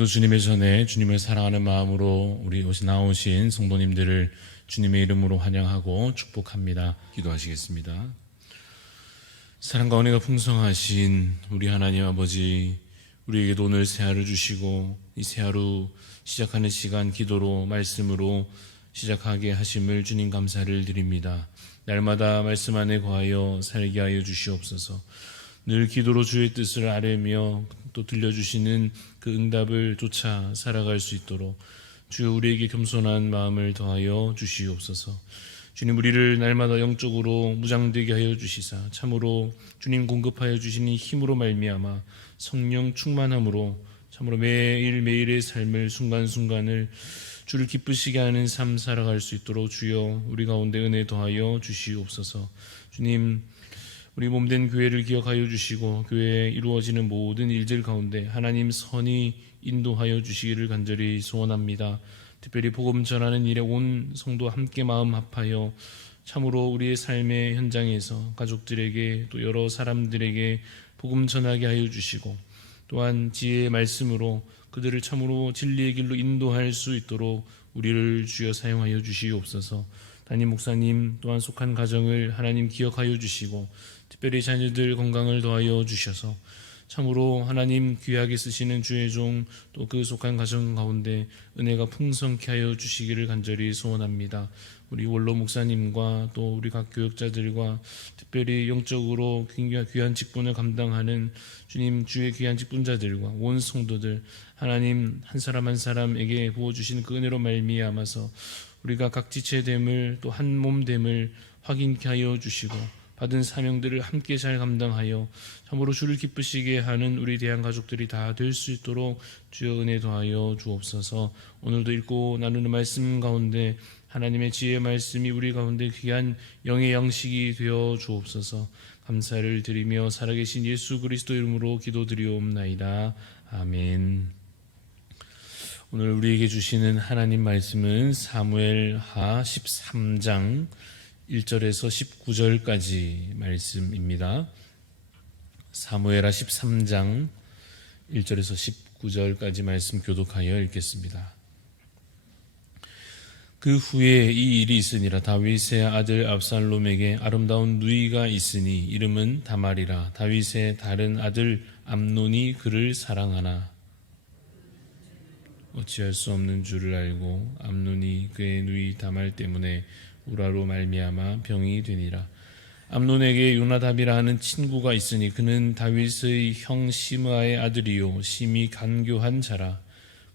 오늘도 주님의 전에 주님을 사랑하는 마음으로 우리 나오신 성도님들을 주님의 이름으로 환영하고 축복합니다. 기도하시겠습니다. 사랑과 은혜가 풍성하신 우리 하나님 아버지, 우리에게도 오늘 새하루 주시고 이 새하루 시작하는 시간 기도로 말씀으로 시작하게 하심을 주님 감사를 드립니다. 날마다 말씀 안에 거하여 살게 하여 주시옵소서. 늘 기도로 주의 뜻을 아뢰며 또 들려주시는 그 응답을 쫓아 살아갈 수 있도록 주여 우리에게 겸손한 마음을 더하여 주시옵소서. 주님, 우리를 날마다 영적으로 무장되게 하여 주시사 참으로 주님 공급하여 주시는 힘으로 말미암아 성령 충만함으로 참으로 매일매일의 삶을 순간순간을 주를 기쁘시게 하는 삶 살아갈 수 있도록 주여 우리 가운데 은혜 더하여 주시옵소서. 주님, 우리 몸된 교회를 기억하여 주시고 교회에 이루어지는 모든 일들 가운데 하나님 선히 인도하여 주시기를 간절히 소원합니다. 특별히 복음 전하는 일에 온 성도 함께 마음 합하여 참으로 우리의 삶의 현장에서 가족들에게 또 여러 사람들에게 복음 전하게 하여 주시고 또한 지혜의 말씀으로 그들을 참으로 진리의 길로 인도할 수 있도록 우리를 주여 사용하여 주시옵소서. 담임 목사님 또한 속한 가정을 하나님 기억하여 주시고 특별히 자녀들 건강을 더하여 주셔서 참으로 하나님 귀하게 쓰시는 주의 종 또 그 속한 가정 가운데 은혜가 풍성케 하여 주시기를 간절히 소원합니다. 우리 원로 목사님과 또 우리 각 교역자들과 특별히 영적으로 귀한 직분을 감당하는 주님 주의 귀한 직분자들과 온 성도들 하나님 한 사람 한 사람에게 부어주신 그 은혜로 말미암아서 우리가 각 지체됨을 또 한 몸됨을 확인케 하여 주시고 받은 사명들을 함께 잘 감당하여 참으로 주를 기쁘시게 하는 우리 대한 가족들이 다 될 수 있도록 주여 은혜 더하여 주옵소서. 오늘도 읽고 나누는 말씀 가운데 하나님의 지혜의 말씀이 우리 가운데 귀한 영의 양식이 되어 주옵소서. 감사를 드리며 살아계신 예수 그리스도 이름으로 기도드리옵나이다. 아멘. 오늘 우리에게 주시는 하나님 말씀은 사무엘하 13장 1절에서 19절까지 말씀입니다. 사무엘하 13장 1절에서 19절까지 말씀 교독하여 읽겠습니다. 그 후에 이 일이 있으니라. 다윗의 아들 압살롬에게 아름다운 누이가 있으니 이름은 다말이라. 다윗의 다른 아들 암논이 그를 사랑하나 어찌할 수 없는 줄을 알고 암논이 그의 누이 다말 때문에 우라로 말미암아 병이 되니라. 암논에게 요나답이라 하는 친구가 있으니 그는 다윗의 형 시므아의 아들이요 심히 간교한 자라.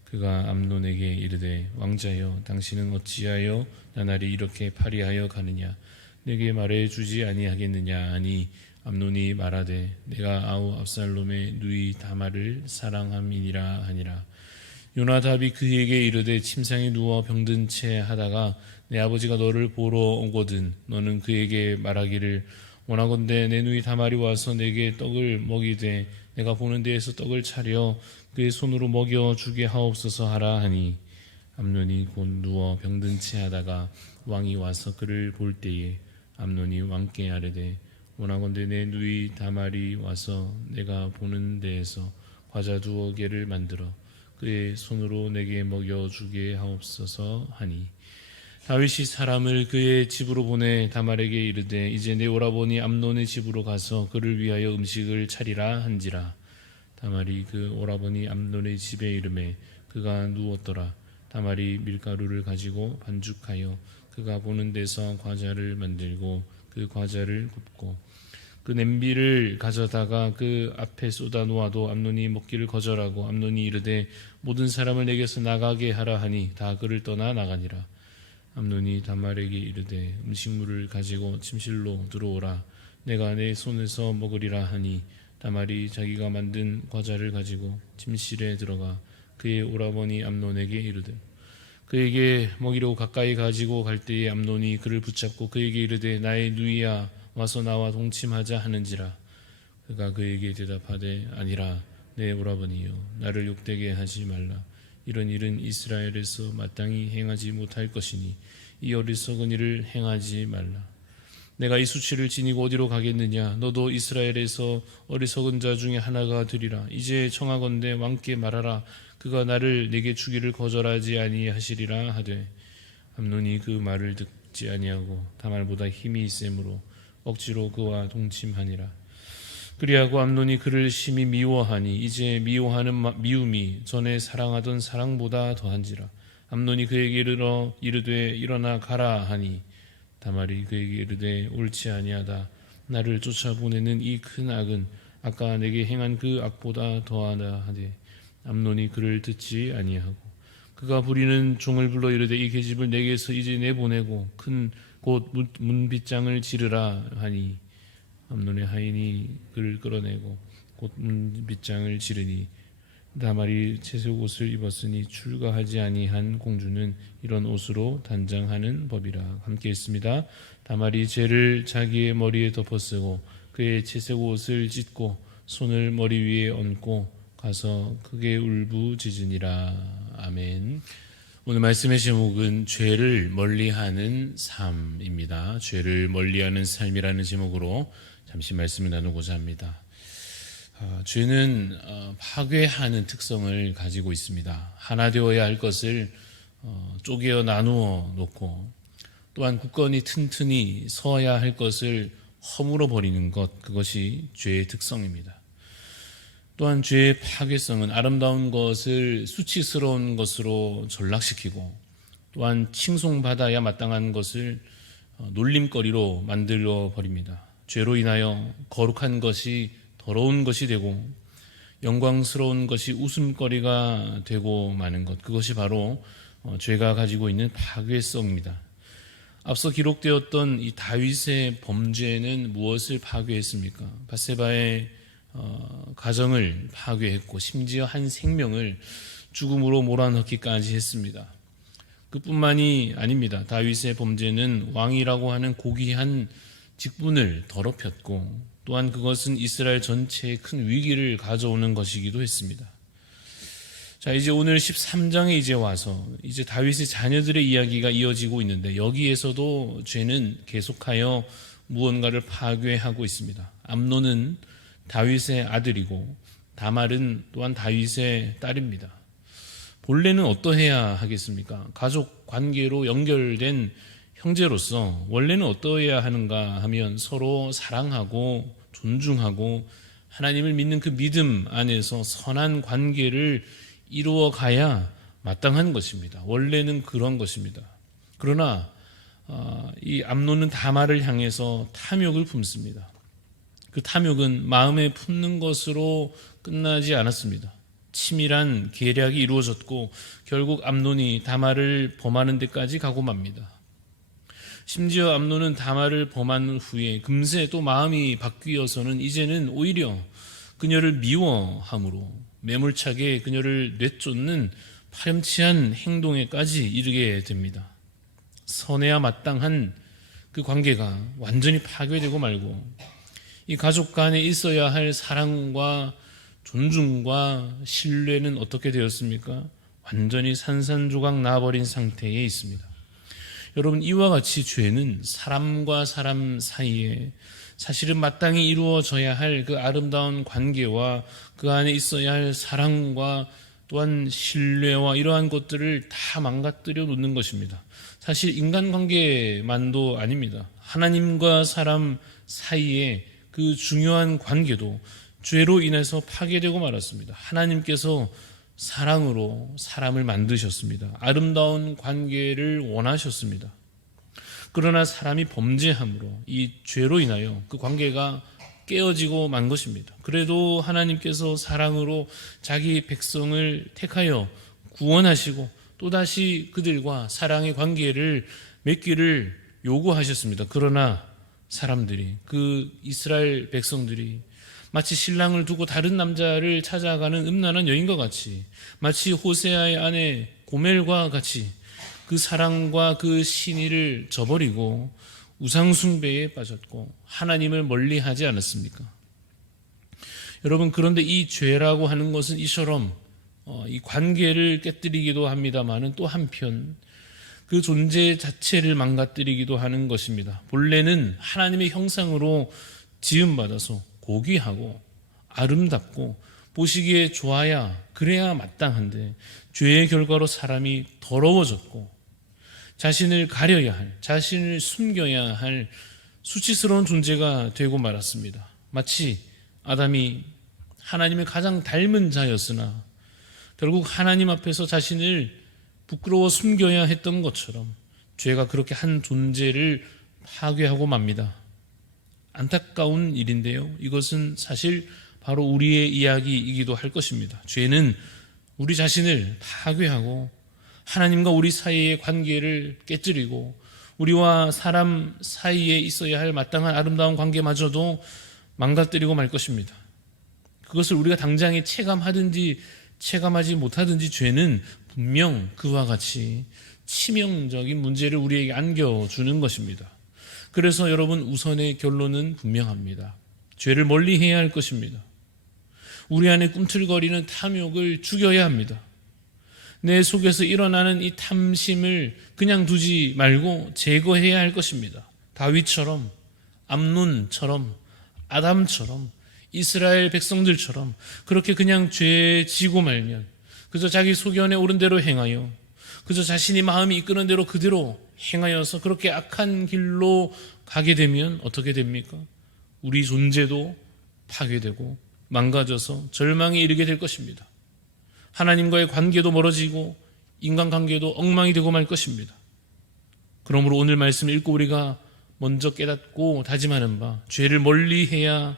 그가 암논에게 이르되 왕자여 당신은 어찌하여 나날이 이렇게 파리하여 가느냐. 내게 말해주지 아니하겠느냐 하니 암논이 말하되 내가 아우 압살롬의 누이 다말을 사랑함이니라 하니라. 요나답이 그에게 이르되 침상에 누워 병든 채 하다가 내 아버지가 너를 보러 오거든 너는 그에게 말하기를 원하건대 내 누이 다말이 와서 내게 떡을 먹이되 내가 보는 데에서 떡을 차려 그의 손으로 먹여주게 하옵소서 하라 하니 암논이 곧 누워 병든 채 하다가 왕이 와서 그를 볼 때에 암논이 왕께 아뢰되 원하건대 내 누이 다말이 와서 내가 보는 데에서 과자 2개를 만들어 그의 손으로 내게 먹여주게 하옵소서 하니 다윗이 사람을 그의 집으로 보내 다말에게 이르되 이제 내 오라버니 암논의 집으로 가서 그를 위하여 음식을 차리라 한지라. 다말이 그 오라버니 암논의 집에 이르매 그가 누웠더라. 다말이 밀가루를 가지고 반죽하여 그가 보는 데서 과자를 만들고 그 과자를 굽고 그 냄비를 가져다가 그 앞에 쏟아 놓아도 암논이 먹기를 거절하고 암논이 이르되 모든 사람을 내게서 나가게 하라 하니 다 그를 떠나 나가니라. 암논이 다말에게 이르되 음식물을 가지고 침실로 들어오라. 내가 내 손에서 먹으리라 하니 다말이 자기가 만든 과자를 가지고 침실에 들어가 그의 오라버니 암논에게 이르되 그에게 먹이려고 가까이 가지고 갈 때에 암논이 그를 붙잡고 그에게 이르되 나의 누이야 와서 나와 동침하자 하는지라. 그가 그에게 대답하되 아니라 내 오라버니여 나를 욕되게 하지 말라. 이런 일은 이스라엘에서 마땅히 행하지 못할 것이니 이 어리석은 일을 행하지 말라. 내가 이 수치를 지니고 어디로 가겠느냐. 너도 이스라엘에서 어리석은 자 중에 하나가 되리라. 이제 청하건대 왕께 말하라. 그가 나를 내게 주기를 거절하지 아니하시리라 하되 암논이 그 말을 듣지 아니하고 다말보다 힘이 있으므로 억지로 그와 동침하니라. 그리하고 암논이 그를 심히 미워하니 이제 미워하는 미움이 전에 사랑하던 사랑보다 더한지라. 암논이 그에게 이르되 일어나 가라 하니 다말이 그에게 이르되 옳지 아니하다. 나를 쫓아보내는 이 큰 악은 아까 내게 행한 그 악보다 더하다 하되 암논이 그를 듣지 아니하고 그가 부리는 종을 불러 이르되 이 계집을 내게서 이제 내보내고 큰 곧 문빗장을 지르라 하니 암논의 하인이 그를 끌어내고 곧 문빗장을 지르니 다말이 채색 옷을 입었으니 출가하지 아니한 공주는 이런 옷으로 단장하는 법이라. 함께 읽습니다. 다말이 재를 자기의 머리에 덮어쓰고 그의 채색 옷을 찢고 손을 머리 위에 얹고 가서 크게 울부짖으니라. 아멘. 오늘 말씀의 제목은 죄를 멀리하는 삶입니다. 죄를 멀리하는 삶이라는 제목으로 잠시 말씀을 나누고자 합니다. 죄는 파괴하는 특성을 가지고 있습니다. 하나 되어야 할 것을 쪼개어 나누어 놓고 또한 굳건히 튼튼히 서야 할 것을 허물어 버리는 것, 그것이 죄의 특성입니다. 또한 죄의 파괴성은 아름다운 것을 수치스러운 것으로 전락시키고 또한 칭송받아야 마땅한 것을 놀림거리로 만들어 버립니다. 죄로 인하여 거룩한 것이 더러운 것이 되고 영광스러운 것이 웃음거리가 되고 마는 것, 그것이 바로 죄가 가지고 있는 파괴성입니다. 앞서 기록되었던 이 다윗의 범죄는 무엇을 파괴했습니까? 밧세바의 가정을 파괴했고 심지어 한 생명을 죽음으로 몰아넣기까지 했습니다. 그뿐만이 아닙니다. 다윗의 범죄는 왕이라고 하는 고귀한 직분을 더럽혔고 또한 그것은 이스라엘 전체에 큰 위기를 가져오는 것이기도 했습니다. 자, 이제 오늘 13장에 이제 와서 이제 다윗의 자녀들의 이야기가 이어지고 있는데 여기에서도 죄는 계속하여 무언가를 파괴하고 있습니다. 암논은 다윗의 아들이고 다말은 또한 다윗의 딸입니다. 본래는 어떠해야 하겠습니까? 가족 관계로 연결된 형제로서 원래는 어떠해야 하는가 하면 서로 사랑하고 존중하고 하나님을 믿는 그 믿음 안에서 선한 관계를 이루어 가야 마땅한 것입니다. 원래는 그런 것입니다. 그러나 이 암논은 다말을 향해서 탐욕을 품습니다. 그 탐욕은 마음에 품는 것으로 끝나지 않았습니다. 치밀한 계략이 이루어졌고 결국 암논이 다말을 범하는 데까지 가고 맙니다. 심지어 암논은 다말을 범한 후에 금세 또 마음이 바뀌어서는 이제는 오히려 그녀를 미워함으로 매몰차게 그녀를 내쫓는 파렴치한 행동에까지 이르게 됩니다. 선해야 마땅한 그 관계가 완전히 파괴되고 말고 이 가족 간에 있어야 할 사랑과 존중과 신뢰는 어떻게 되었습니까? 완전히 산산조각 나버린 상태에 있습니다. 여러분, 이와 같이 죄는 사람과 사람 사이에 사실은 마땅히 이루어져야 할 그 아름다운 관계와 그 안에 있어야 할 사랑과 또한 신뢰와 이러한 것들을 다 망가뜨려 놓는 것입니다. 사실 인간관계만도 아닙니다. 하나님과 사람 사이에 그 중요한 관계도 죄로 인해서 파괴되고 말았습니다. 하나님께서 사랑으로 사람을 만드셨습니다. 아름다운 관계를 원하셨습니다. 그러나 사람이 범죄함으로 이 죄로 인하여 그 관계가 깨어지고 만 것입니다. 그래도 하나님께서 사랑으로 자기 백성을 택하여 구원하시고 또다시 그들과 사랑의 관계를 맺기를 요구하셨습니다. 그러나 사람들이, 그 이스라엘 백성들이 마치 신랑을 두고 다른 남자를 찾아가는 음란한 여인과 같이, 마치 호세아의 아내 고멜과 같이 그 사랑과 그 신의를 저버리고 우상숭배에 빠졌고 하나님을 멀리하지 않았습니까? 여러분, 그런데 이 죄라고 하는 것은 이처럼 이 관계를 깨뜨리기도 합니다마는 또 한편 그 존재 자체를 망가뜨리기도 하는 것입니다. 본래는 하나님의 형상으로 지음받아서 고귀하고 아름답고 보시기에 좋아야 그래야 마땅한데 죄의 결과로 사람이 더러워졌고 자신을 가려야 할, 자신을 숨겨야 할 수치스러운 존재가 되고 말았습니다. 마치 아담이 하나님을 가장 닮은 자였으나 결국 하나님 앞에서 자신을 부끄러워 숨겨야 했던 것처럼 죄가 그렇게 한 존재를 파괴하고 맙니다. 안타까운 일인데요. 이것은 사실 바로 우리의 이야기이기도 할 것입니다. 죄는 우리 자신을 파괴하고 하나님과 우리 사이의 관계를 깨뜨리고 우리와 사람 사이에 있어야 할 마땅한 아름다운 관계마저도 망가뜨리고 말 것입니다. 그것을 우리가 당장에 체감하든지 체감하지 못하든지 죄는 분명 그와 같이 치명적인 문제를 우리에게 안겨주는 것입니다. 그래서 여러분, 우선의 결론은 분명합니다. 죄를 멀리해야 할 것입니다. 우리 안에 꿈틀거리는 탐욕을 죽여야 합니다. 내 속에서 일어나는 이 탐심을 그냥 두지 말고 제거해야 할 것입니다. 다윗처럼, 암논처럼, 아담처럼, 이스라엘 백성들처럼 그렇게 그냥 죄 지고 말면, 그저 자기 소견에 옳은 대로 행하여, 그저 자신이 마음이 이끄는 대로 그대로 행하여서 그렇게 악한 길로 가게 되면 어떻게 됩니까? 우리 존재도 파괴되고 망가져서 절망에 이르게 될 것입니다. 하나님과의 관계도 멀어지고 인간관계도 엉망이 되고 말 것입니다. 그러므로 오늘 말씀을 읽고 우리가 먼저 깨닫고 다짐하는 바, 죄를 멀리해야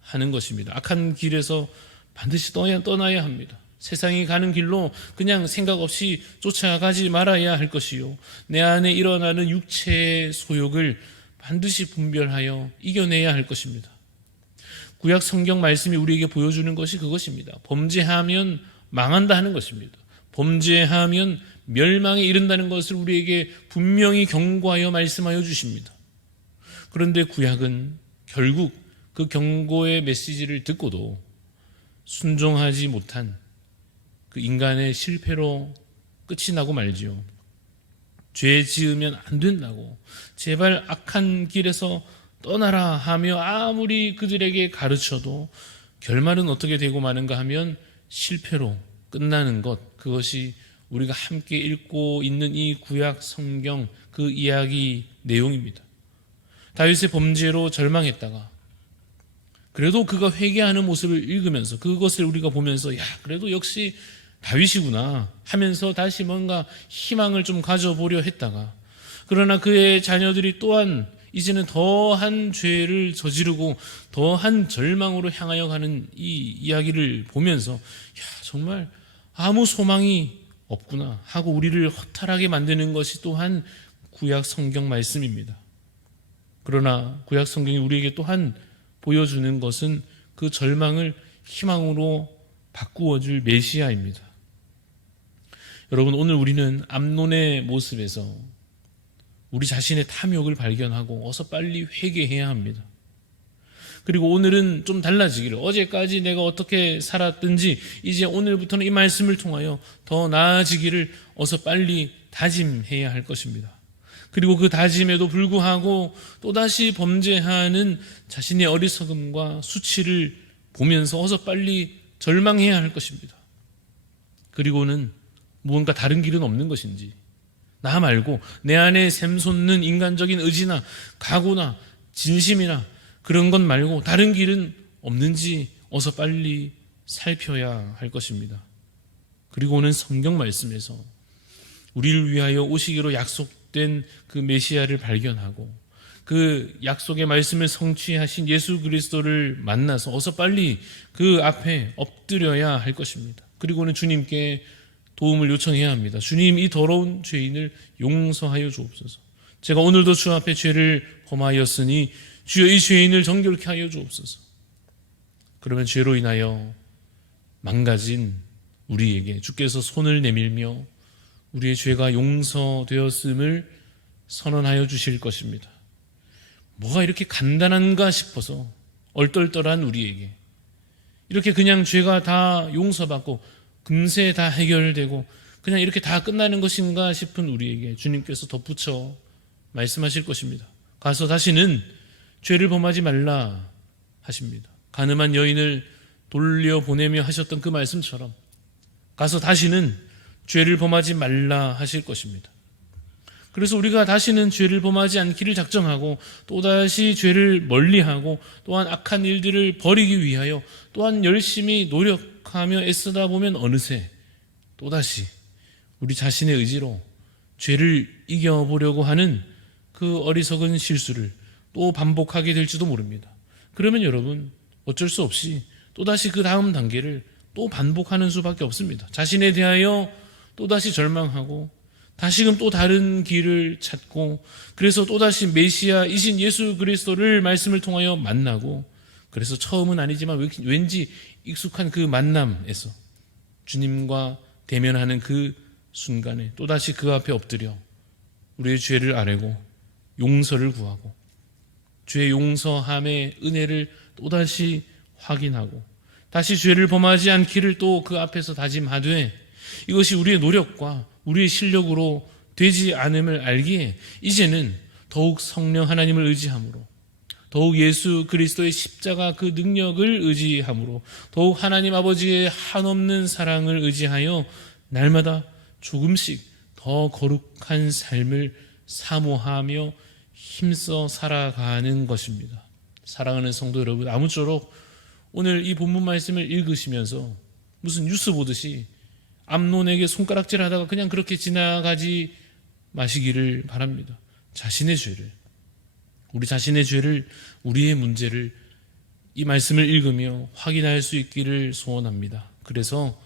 하는 것입니다. 악한 길에서 반드시 떠나야 합니다. 세상이 가는 길로 그냥 생각 없이 쫓아가지 말아야 할 것이요, 내 안에 일어나는 육체의 소욕을 반드시 분별하여 이겨내야 할 것입니다. 구약 성경 말씀이 우리에게 보여주는 것이 그것입니다. 범죄하면 망한다 하는 것입니다. 범죄하면 멸망에 이른다는 것을 우리에게 분명히 경고하여 말씀하여 주십니다. 그런데 구약은 결국 그 경고의 메시지를 듣고도 순종하지 못한 그 인간의 실패로 끝이 나고 말지요. 죄 지으면 안 된다고, 제발 악한 길에서 떠나라 하며 아무리 그들에게 가르쳐도 결말은 어떻게 되고 마는가 하면 실패로 끝나는 것, 그것이 우리가 함께 읽고 있는 이 구약 성경 그 이야기 내용입니다. 다윗의 범죄로 절망했다가 그래도 그가 회개하는 모습을 읽으면서 그것을 우리가 보면서, 야, 그래도 역시 다윗이구나 하면서 다시 뭔가 희망을 좀 가져보려 했다가, 그러나 그의 자녀들이 또한 이제는 더한 죄를 저지르고 더한 절망으로 향하여 가는 이 이야기를 보면서, 야, 정말 아무 소망이 없구나 하고 우리를 허탈하게 만드는 것이 또한 구약 성경 말씀입니다. 그러나 구약 성경이 우리에게 또한 보여주는 것은 그 절망을 희망으로 바꾸어줄 메시아입니다. 여러분, 오늘 우리는 암논의 모습에서 우리 자신의 탐욕을 발견하고 어서 빨리 회개해야 합니다. 그리고 오늘은 좀 달라지기를, 어제까지 내가 어떻게 살았든지 이제 오늘부터는 이 말씀을 통하여 더 나아지기를 어서 빨리 다짐해야 할 것입니다. 그리고 그 다짐에도 불구하고 또다시 범죄하는 자신의 어리석음과 수치를 보면서 어서 빨리 절망해야 할 것입니다. 그리고는 무언가 다른 길은 없는 것인지, 나 말고 내 안에 샘솟는 인간적인 의지나 각오나 진심이나 그런 것 말고 다른 길은 없는지 어서 빨리 살펴야 할 것입니다. 그리고는 성경 말씀에서 우리를 위하여 오시기로 약속된 그 메시아를 발견하고 그 약속의 말씀을 성취하신 예수 그리스도를 만나서 어서 빨리 그 앞에 엎드려야 할 것입니다. 그리고는 주님께 도움을 요청해야 합니다. 주님, 이 더러운 죄인을 용서하여 주옵소서. 제가 오늘도 주 앞에 죄를 범하였으니 주여 이 죄인을 정결케 하여 주옵소서. 그러면 죄로 인하여 망가진 우리에게 주께서 손을 내밀며 우리의 죄가 용서되었음을 선언하여 주실 것입니다. 뭐가 이렇게 간단한가 싶어서 얼떨떨한 우리에게, 이렇게 그냥 죄가 다 용서받고 금세 다 해결되고 그냥 이렇게 다 끝나는 것인가 싶은 우리에게 주님께서 덧붙여 말씀하실 것입니다. 가서 다시는 죄를 범하지 말라 하십니다. 가늠한 여인을 돌려보내며 하셨던 그 말씀처럼 가서 다시는 죄를 범하지 말라 하실 것입니다. 그래서 우리가 다시는 죄를 범하지 않기를 작정하고 또다시 죄를 멀리하고 또한 악한 일들을 버리기 위하여 또한 열심히 노력하며 애쓰다 보면 어느새 또다시 우리 자신의 의지로 죄를 이겨보려고 하는 그 어리석은 실수를 또 반복하게 될지도 모릅니다. 그러면 여러분 어쩔 수 없이 또다시 그 다음 단계를 또 반복하는 수밖에 없습니다. 자신에 대하여 또다시 절망하고 다시금 또 다른 길을 찾고 그래서 또다시 메시아이신 예수 그리스도를 말씀을 통하여 만나고 그래서 처음은 아니지만 왠지 익숙한 그 만남에서 주님과 대면하는 그 순간에 또다시 그 앞에 엎드려 우리의 죄를 아뢰고 용서를 구하고 죄의 용서함의 은혜를 또다시 확인하고 다시 죄를 범하지 않기를 또 그 앞에서 다짐하되 이것이 우리의 노력과 우리의 실력으로 되지 않음을 알기에 이제는 더욱 성령 하나님을 의지함으로 더욱 예수 그리스도의 십자가 그 능력을 의지함으로 더욱 하나님 아버지의 한없는 사랑을 의지하여 날마다 조금씩 더 거룩한 삶을 사모하며 힘써 살아가는 것입니다. 사랑하는 성도 여러분, 아무쪼록 오늘 이 본문 말씀을 읽으시면서 무슨 뉴스 보듯이 암논에게 손가락질 하다가 그냥 그렇게 지나가지 마시기를 바랍니다. 자신의 죄를, 우리 자신의 죄를, 우리의 문제를 이 말씀을 읽으며 확인할 수 있기를 소원합니다. 그래서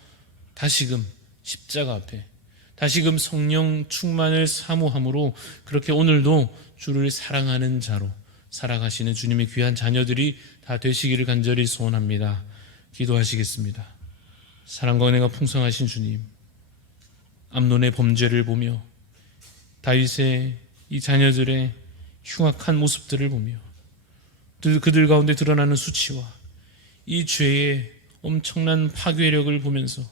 다시금 십자가 앞에 다시금 성령 충만을 사모함으로 그렇게 오늘도 주를 사랑하는 자로 살아가시는 주님의 귀한 자녀들이 다 되시기를 간절히 소원합니다. 기도하시겠습니다. 사랑과 은혜가 풍성하신 주님, 암논의 범죄를 보며 다윗의 이 자녀들의 흉악한 모습들을 보며 그들 가운데 드러나는 수치와 이 죄의 엄청난 파괴력을 보면서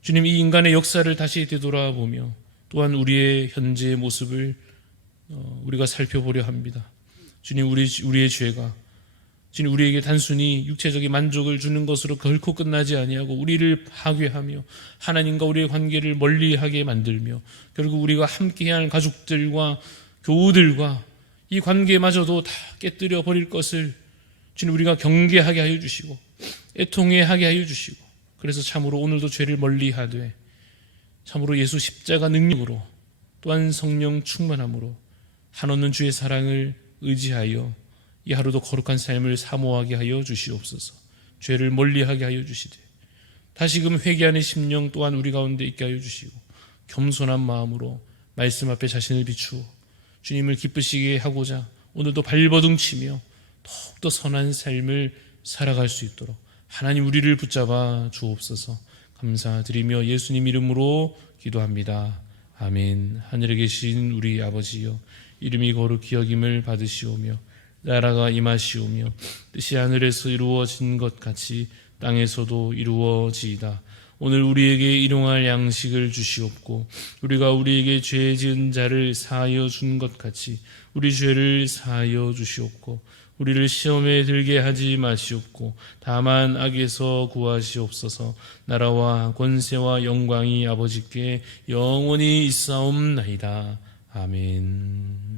주님, 이 인간의 역사를 다시 되돌아보며 또한 우리의 현재의 모습을 우리가 살펴보려 합니다. 주님, 우리의 죄가 주님, 우리에게 단순히 육체적인 만족을 주는 것으로 결코 끝나지 아니하고 우리를 파괴하며 하나님과 우리의 관계를 멀리하게 만들며 결국 우리가 함께해야 할 가족들과 교우들과 이 관계마저도 다 깨뜨려 버릴 것을 주님, 우리가 경계하게 하여 주시고 애통해하게 하여 주시고 그래서 참으로 오늘도 죄를 멀리하되 참으로 예수 십자가 능력으로 또한 성령 충만함으로 한없는 주의 사랑을 의지하여 이 하루도 거룩한 삶을 사모하게 하여 주시옵소서. 죄를 멀리하게 하여 주시되 다시금 회개하는 심령 또한 우리 가운데 있게 하여 주시고 겸손한 마음으로 말씀 앞에 자신을 비추어 주님을 기쁘시게 하고자 오늘도 발버둥치며 더욱더 선한 삶을 살아갈 수 있도록 하나님 우리를 붙잡아 주옵소서. 감사드리며 예수님 이름으로 기도합니다. 아멘. 하늘에 계신 우리 아버지여, 이름이 거룩히 여김을 받으시오며 나라가 임하시오며 뜻이 하늘에서 이루어진 것 같이 땅에서도 이루어지이다. 오늘 우리에게 일용할 양식을 주시옵고 우리가 우리에게 죄 지은 자를 사하여 준 것 같이 우리 죄를 사하여 주시옵고 우리를 시험에 들게 하지 마시옵고 다만 악에서 구하시옵소서. 나라와 권세와 영광이 아버지께 영원히 있사옵나이다. 아멘.